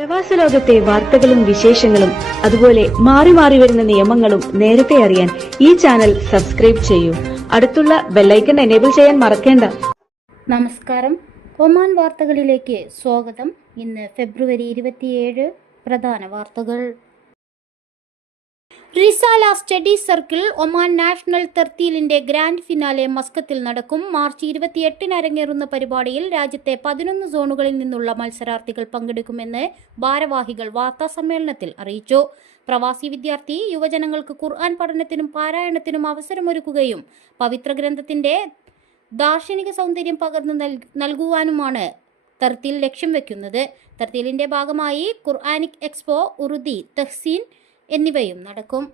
പ്രവാസ ലോകത്തെ വാർത്തകളും വിശേഷങ്ങളും അതുപോലെ മാറി മാറി വരുന്ന നിയമങ്ങളും നേരത്തെ അറിയാൻ ഈ ചാനൽ സബ്സ്ക്രൈബ് ചെയ്യൂ. അടുത്തുള്ള ബെല്ലൈക്കൺ എനേബിൾ ചെയ്യാൻ മറക്കേണ്ട. നമസ്കാരം. ഒമാൻ വാർത്തകളിലേക്ക് സ്വാഗതം. ഇന്ന് ഫെബ്രുവരി 27. പ്രധാന വാർത്തകൾ. Risala study circle Oman national തർത്തീലിന്റെ ഗ്രാൻഡ് ഫിനാലെ മസ്കത്തിൽ നടക്കും. മാർച്ച് 28 അരങ്ങേറുന്ന പരിപാടിയിൽ രാജ്യത്തെ 11 സോണുകളിൽ നിന്നുള്ള മത്സരാർത്ഥികൾ പങ്കെടുക്കുമെന്ന് ഭാരവാഹികൾ വാർത്താസമ്മേളനത്തിൽ അറിയിച്ചു. പ്രവാസി വിദ്യാർത്ഥി യുവജനങ്ങൾക്ക് ഖുർആൻ പഠനത്തിനും പാരായണത്തിനും അവസരമൊരുക്കുകയും പവിത്ര ഗ്രന്ഥത്തിന്റെ ദാർശനിക സൗന്ദര്യം പകർന്നു നൽകുവാനുമാണ് തർത്തീൽ ലക്ഷ്യം വെക്കുന്നത്. തർത്തീലിന്റെ ഭാഗമായി ഖുർആനിക് എക്സ്പോ, ഉറുദി, തഹ്സീൻ എന്നിവയും നടക്കും.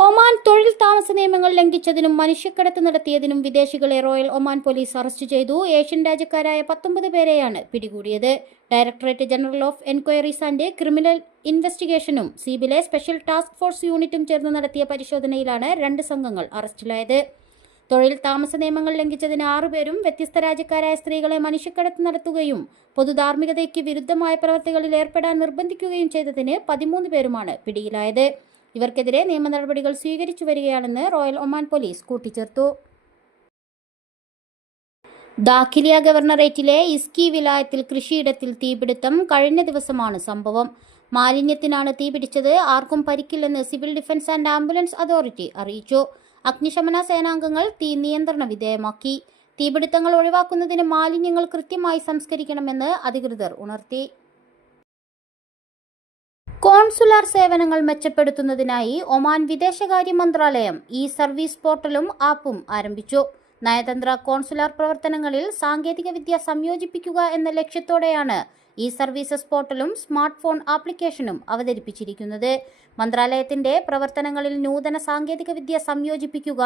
ഒമാൻ തൊഴിൽ താമസ നിയമങ്ങൾ ലംഘിച്ചതിനും മനുഷ്യക്കടത്ത് നടത്തിയതിനും വിദേശികളെ റോയൽ ഒമാൻ പോലീസ് അറസ്റ്റ് ചെയ്തു. ഏഷ്യൻ രാജ്യക്കാരായ 19 പേരെയാണ് പിടികൂടിയത്. Directorate general of enquiries and criminal ഇൻവെസ്റ്റിഗേഷനും സീബിലെ സ്പെഷ്യൽ ടാസ്ക് ഫോഴ്സ് യൂണിറ്റും ചേർന്ന് നടത്തിയ പരിശോധനയിലാണ് 2 സംഘങ്ങൾ അറസ്റ്റിലായത്. തൊഴിൽ താമസ നിയമങ്ങൾ ലംഘിച്ചതിന് 6 പേരും വ്യത്യസ്ത രാജ്യക്കാരായ സ്ത്രീകളെ മനുഷ്യക്കടത്ത് നടത്തുകയും പൊതുധാർമ്മികതയ്ക്ക് വിരുദ്ധമായ പ്രവർത്തികളിൽ ഏർപ്പെടാൻ നിർബന്ധിക്കുകയും ചെയ്തതിന് 13 പേരുമാണ് പിടിയിലായത്. ഇവർക്കെതിരെ നിയമ നടപടികൾ സ്വീകരിച്ചു വരികയാണെന്ന് റോയൽ ഒമാൻ പോലീസ് കൂട്ടിച്ചേർത്തു. ദാഖിലിയ ഗവർണറേറ്റിലെ ഇസ്കി വിലായത്തിൽ കൃഷിയിടത്തിൽ തീപിടുത്തം. കഴിഞ്ഞ ദിവസമാണ് സംഭവം. മാലിന്യത്തിനാണ് തീപിടിച്ചത്. ആർക്കും പരിക്കില്ലെന്ന് civil defence and ambulance authority അറിയിച്ചു. അഗ്നിശമന സേനാംഗങ്ങൾ തീ നിയന്ത്രണ വിധേയമാക്കി. തീപിടുത്തങ്ങൾ ഒഴിവാക്കുന്നതിന് മാലിന്യങ്ങൾ കൃത്യമായി സംസ്കരിക്കണമെന്ന് അധികൃതർ ഉണർത്തി. കോൺസുലാർ സേവനങ്ങൾ മെച്ചപ്പെടുത്തുന്നതിനായി ഒമാൻ വിദേശകാര്യ മന്ത്രാലയം ഈ സർവീസ് പോർട്ടലും ആപ്പും ആരംഭിച്ചു. നയതന്ത്ര കോൺസുലാർ പ്രവർത്തനങ്ങളിൽ സാങ്കേതികവിദ്യ സംയോജിപ്പിക്കുക എന്ന ലക്ഷ്യത്തോടെയാണ് ഈ സർവീസസ് പോർട്ടലും സ്മാർട്ട് ഫോൺ ആപ്ലിക്കേഷനും അവതരിപ്പിച്ചിരിക്കുന്നത്. മന്ത്രാലയത്തിന്റെ പ്രവർത്തനങ്ങളിൽ നൂതന സാങ്കേതികവിദ്യ സംയോജിപ്പിക്കുക,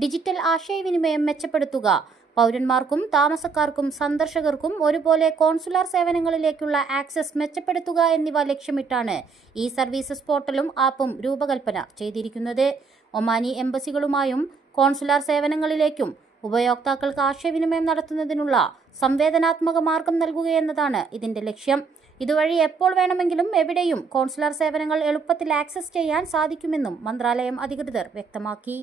ഡിജിറ്റൽ ആശയവിനിമയം മെച്ചപ്പെടുത്തുക, പൗരന്മാർക്കും താമസക്കാർക്കും സന്ദർശകർക്കും ഒരുപോലെ കോൺസുലാർ സേവനങ്ങളിലേക്കുള്ള ആക്സസ് മെച്ചപ്പെടുത്തുക എന്നിവ ലക്ഷ്യമിട്ടാണ് ഈ സർവീസസ് പോർട്ടലും ആപ്പും രൂപകൽപ്പന ചെയ്തിരിക്കുന്നത്. ഒമാനി എംബസികളുമായും കോൺസുലാർ സേവനങ്ങളിലേക്കും ഉപയോക്താക്കൾക്ക് ആശയവിനിമയം നടത്തുന്നതിനുള്ള സംവേദനാത്മക മാർഗം നൽകുകയെന്നതാണ് ഇതിന്റെ ലക്ഷ്യം. ഇതുവഴി എപ്പോൾ വേണമെങ്കിലും എവിടെയും കോൺസുലാർ സേവനങ്ങൾ എളുപ്പത്തിൽ ആക്സസ് ചെയ്യാൻ സാധിക്കുമെന്നും മന്ത്രാലയം അധികൃതർ വ്യക്തമാക്കി.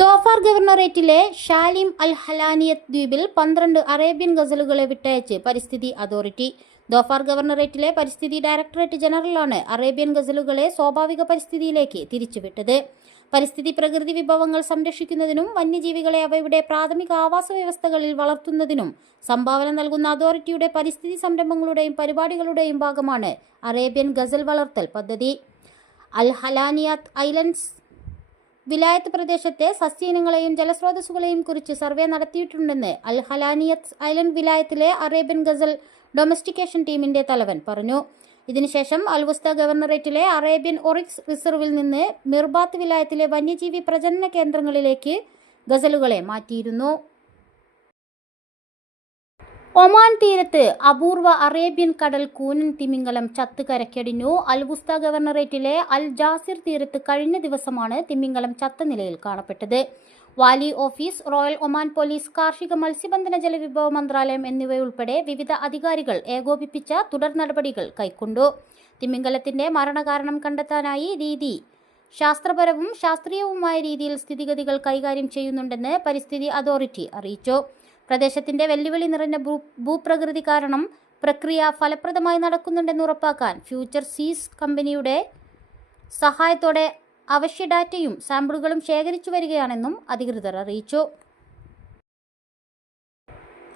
ദോഫാർ ഗവർണറേറ്റിലെ ഷാലിം അൽ ഹലാനിയത്ത് ദ്വീപിൽ 12 അറേബ്യൻ ഗസലുകളെ വിട്ടയച്ച് പരിസ്ഥിതി അതോറിറ്റി. ദോഫാർ ഗവർണറേറ്റിലെ പരിസ്ഥിതി ഡയറക്ടറേറ്റ് ജനറലാണ് അറേബ്യൻ ഗസലുകളെ സ്വാഭാവിക പരിസ്ഥിതിയിലേക്ക് തിരിച്ചുവിട്ടത്. പരിസ്ഥിതി പ്രകൃതി വിഭവങ്ങൾ സംരക്ഷിക്കുന്നതിനും വന്യജീവികളെ അവയുടെ പ്രാഥമിക ആവാസ വ്യവസ്ഥകളിൽ വളർത്തുന്നതിനും സംഭാവന നൽകുന്ന അതോറിറ്റിയുടെ പരിസ്ഥിതി സംരംഭങ്ങളുടെയും പരിപാടികളുടെയും ഭാഗമാണ് അറേബ്യൻ ഗസൽ വളർത്തൽ പദ്ധതി. അൽ ഹലാനിയാത്ത് ഐലൻഡ്സ് വിലായത്ത് പ്രദേശത്തെ സസ്യയിനങ്ങളെയും ജലസ്രോതസ്സുകളെയും കുറിച്ച് സർവേ നടത്തിയിട്ടുണ്ടെന്ന് അൽ ഹലാനിയത്ത് ഐലൻഡ് വിലായത്തിലെ അറേബ്യൻ ഗസൽ ഡൊമസ്റ്റിക്കേഷൻ ടീമിന്റെ തലവൻ പറഞ്ഞു. ഇതിനുശേഷം അൽവുസ്ത ഗവർണറേറ്റിലെ അറേബ്യൻ ഒറിക്സ് റിസർവിൽ നിന്ന് മിർബാത്ത് വിലായത്തിലെ വന്യജീവി പ്രജനന കേന്ദ്രങ്ങളിലേക്ക് ഗസലുകളെ മാറ്റിയിരുന്നു. ഒമാൻ തീരത്ത് അപൂർവ അറേബ്യൻ കടൽ കൂനൻ തിമിംഗലം ചത്ത് കരയ്ക്കടിഞ്ഞു. അൽവുസ്ത ഗവർണറേറ്റിലെ അൽ ജാസിർ തീരത്ത് കഴിഞ്ഞ ദിവസമാണ് തിമിംഗലം ചത്ത നിലയിൽ കാണപ്പെട്ടത്. വാലി ഓഫീസ്, റോയൽ ഒമാൻ പോലീസ്, കാർഷിക മത്സ്യബന്ധന ജലവിഭവ മന്ത്രാലയം എന്നിവയുൾപ്പെടെ വിവിധ അധികാരികൾ ഏകോപിപ്പിച്ച തുടർ നടപടികൾ കൈക്കൊണ്ടു. തിമിംഗലത്തിന്റെ മരണകാരണം കണ്ടെത്താനായി ശാസ്ത്രപരവും ശാസ്ത്രീയവുമായ രീതിയിൽ സ്ഥിതിഗതികൾ കൈകാര്യം ചെയ്യുന്നുണ്ടെന്ന് പരിസ്ഥിതി അതോറിറ്റി അറിയിച്ചു. പ്രദേശത്തിന്റെ വെല്ലുവിളി നിറഞ്ഞ ഭൂപ്രകൃതി കാരണം പ്രക്രിയ ഫലപ്രദമായി നടക്കുന്നുണ്ടെന്ന് ഉറപ്പാക്കാൻ ഫ്യൂച്ചർ സീസ് കമ്പനിയുടെ സഹായത്തോടെ അവശ്യ ഡാറ്റയും സാമ്പിളുകളും ശേഖരിച്ചു വരികയാണെന്നും അധികൃതർ അറിയിച്ചു.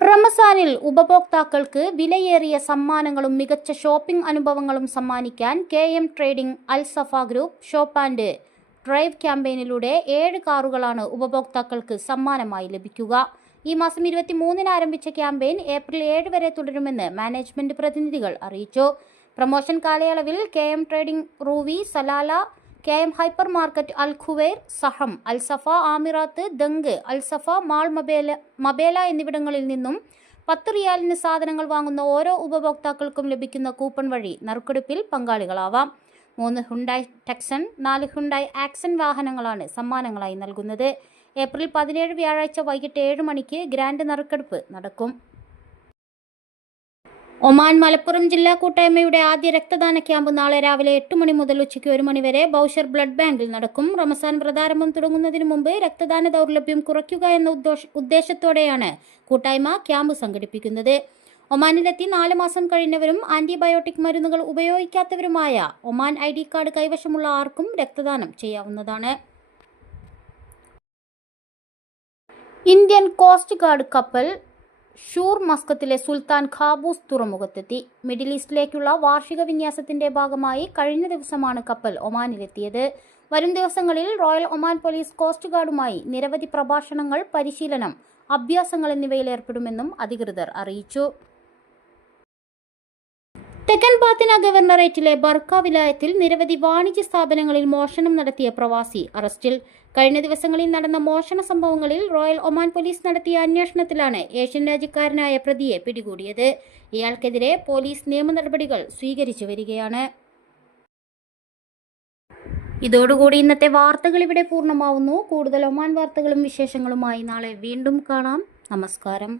റമസാനിൽ ഉപഭോക്താക്കൾക്ക് വിലയേറിയ സമ്മാനങ്ങളും മികച്ച ഷോപ്പിംഗ് അനുഭവങ്ങളും സമ്മാനിക്കാൻ KM trading Al Safa group shop and drive ക്യാമ്പയിനിലൂടെ 7 കാറുകളാണ് ഉപഭോക്താക്കൾക്ക് സമ്മാനമായി ലഭിക്കുക. ഈ മാസം 23-ന് ആരംഭിച്ച ക്യാമ്പയിൻ ഏപ്രിൽ 7 വരെ തുടരുമെന്ന് മാനേജ്മെന്റ് പ്രതിനിധികൾ അറിയിച്ചു. പ്രമോഷൻ കാലയളവിൽ KM trading Ruwi, Salalah, KM hyper market, Al Khuwair, Saham, Al Safa Amerat, Dank, Al Safa mall, Mabela എന്നിവിടങ്ങളിൽ നിന്നും 10 റിയാലിന് സാധനങ്ങൾ വാങ്ങുന്ന ഓരോ ഉപഭോക്താക്കൾക്കും ലഭിക്കുന്ന കൂപ്പൺ വഴി നറുക്കെടുപ്പിൽ പങ്കാളികളാവാം. 3 ഹുണ്ടായി ടെക്സൺ, 4 ഹുണ്ടായി ആക്സൻ വാഹനങ്ങളാണ് സമ്മാനങ്ങളായി നൽകുന്നത്. ഏപ്രിൽ 17 വ്യാഴാഴ്ച വൈകിട്ട് 7 മണിക്ക് ഗ്രാൻഡ് നറുക്കെടുപ്പ് നടക്കും. ഒമാൻ മലപ്പുറം ജില്ലാ കൂട്ടായ്മയുടെ ആദ്യ രക്തദാന ക്യാമ്പ് നാളെ രാവിലെ 8 മണി മുതൽ ഉച്ചയ്ക്ക് 1 മണി വരെ ബൗഷർ ബ്ലഡ് ബാങ്കിൽ നടക്കും. റമസാൻ വ്രതാരംഭം തുടങ്ങുന്നതിന് മുമ്പ് രക്തദാന ദൗർലഭ്യം കുറയ്ക്കുക എന്ന ഉദ്ദേശത്തോടെയാണ് കൂട്ടായ്മ ക്യാമ്പ് സംഘടിപ്പിക്കുന്നത്. ഒമാനിലെത്തി 4 മാസം കഴിഞ്ഞവരും ആന്റിബയോട്ടിക് മരുന്നുകൾ ഉപയോഗിക്കാത്തവരുമായ ഒമാൻ ID കാർഡ് കൈവശമുള്ള ആർക്കും രക്തദാനം ചെയ്യാവുന്നതാണ്. ഇന്ത്യൻ കോസ്റ്റ് ഗാർഡ് കപ്പൽ ഷൂർ മസ്കത്തിലെ സുൽത്താൻ ഖാബൂസ് തുറമുഖത്തെത്തി. മിഡിൽ ഈസ്റ്റിലേക്കുള്ള വാർഷിക വിന്യാസത്തിന്റെ ഭാഗമായി കഴിഞ്ഞ ദിവസമാണ് കപ്പൽ ഒമാനിലെത്തിയത്. വരും ദിവസങ്ങളിൽ റോയൽ ഒമാൻ പോലീസ് കോസ്റ്റ് ഗാർഡുമായി നിരവധി പ്രഭാഷണങ്ങൾ, പരിശീലനം, അഭ്യാസങ്ങൾ എന്നിവയിൽ ഏർപ്പെടുമെന്നും അധികൃതർ അറിയിച്ചു. തെക്കൻ പാത്തിന ഗവർണറേറ്റിലെ ബർക്ക വിലായത്തിൽ നിരവധി വാണിജ്യ സ്ഥാപനങ്ങളിൽ മോഷണം നടത്തിയ പ്രവാസി അറസ്റ്റിൽ. കഴിഞ്ഞ ദിവസങ്ങളിൽ നടന്ന മോഷണ സംഭവങ്ങളിൽ റോയൽ ഒമാൻ പോലീസ് നടത്തിയ അന്വേഷണത്തിലാണ് ഏഷ്യൻ രാജ്യക്കാരനായ പ്രതിയെ പിടികൂടിയത്. ഇയാൾക്കെതിരെ പോലീസ് നിയമ നടപടികൾ സ്വീകരിച്ചു വരികയാണ്. ഇതോടുകൂടി ഇന്നത്തെ വാർത്തകൾ ഇവിടെ പൂർണ്ണമാവുന്നു. കൂടുതൽ ഒമാൻ വാർത്തകളും വിശേഷങ്ങളുമായി നാളെ വീണ്ടും കാണാം. നമസ്കാരം.